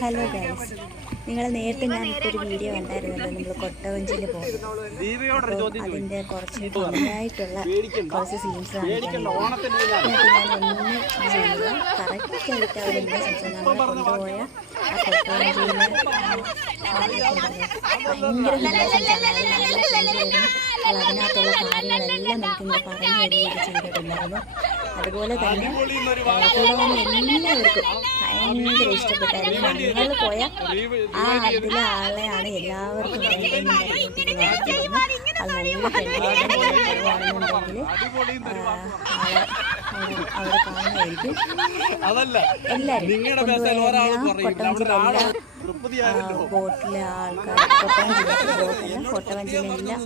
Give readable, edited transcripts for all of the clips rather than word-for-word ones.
Hello guys, നിങ്ങൾ നേരത്തെ ഞാൻ ഇട്ടൊരു വീഡിയോ കണ്ടായിരുന്നല്ലോ, നമ്മൾ കൊട്ടവഞ്ചിയിൽ പോകും. അപ്പോൾ അതിൻ്റെ കുറച്ച് ഭംഗിയായിട്ടുള്ള കുറച്ച് സീൻസ് കാണിക്കാനുണ്ട്. ഞാൻ ഒന്നും ചെയ്യുക കറക്റ്റായിട്ട് അവരെന്താ സംസാരിച്ചാൽ നമ്മളെ കൊണ്ടുപോയ ആ കൊട്ടവഞ്ചിയിൽ ഭയങ്കര അതിനകത്തുള്ള കാര്യങ്ങളെല്ലാം നമുക്കിങ്ങനെ പറഞ്ഞു തരികയൊക്കെ ചെയ്തിട്ടുണ്ടായിരുന്നു. അതുപോലെ തന്നെ എല്ലാവർക്കും ഭയങ്കര ഇഷ്ടപ്പെട്ടായിരുന്നു. ഞങ്ങൾ പോയ ആ അതിലെ ആളെയാണ് എല്ലാവർക്കും നടത്തിയിരുന്നത്. അത് നല്ല പോവുകയാണെന്നുണ്ടെങ്കിൽ അവിടെ കാണുമായിരിക്കും. എല്ലാവരും ബോട്ടിലെ ആൾക്കാർ കൊട്ടവഞ്ചിയിലെല്ലാം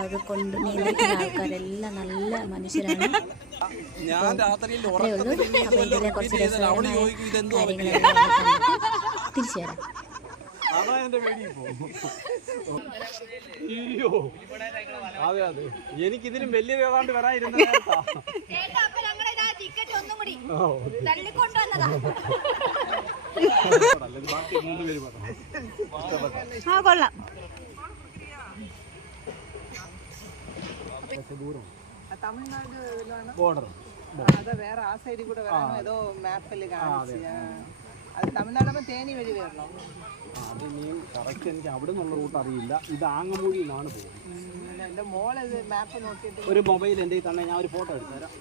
അത് കൊണ്ട് നിയന്ത്രിക്കുന്ന ആൾക്കാരെല്ലാം നല്ല മനുഷ്യരാണ്. അത്രേ ഉള്ളൂ. അപ്പോൾ ഇതിലെ കുറച്ച് രസകരമായ കാര്യങ്ങളെല്ലാം തിരിച്ചു തരാം. അതെ അതെ, എനിക്കിതിലും വലിയ ഏതാണ്ട് വരാനിരുന്ന കൊള്ളാം. തമിഴ്നാട് ബോർഡർ അത് വേറെ ആ സൈഡിൽ കൂടെ വരാനോ ഏതോ മാപ്പിൽ കാണിച്ചു. അത് തമിഴ്നാടാകുമ്പോൾ തേനി വഴി വരണം. അത് ഇനിയും കറക്റ്റ് എനിക്ക് അവിടെ നിന്നുള്ള റൂട്ട് അറിയില്ല. ഇത് ആങ്ങമൂടി നിന്നാണ് പോകുന്നത്. എൻ്റെ മോള് ഇത് മാപ്പ് നോക്കിയിട്ട് ഒരു മൊബൈൽ എൻ്റെ തന്നെ ഞാൻ ഒരു ഫോട്ടോ എടുത്തുതരാം.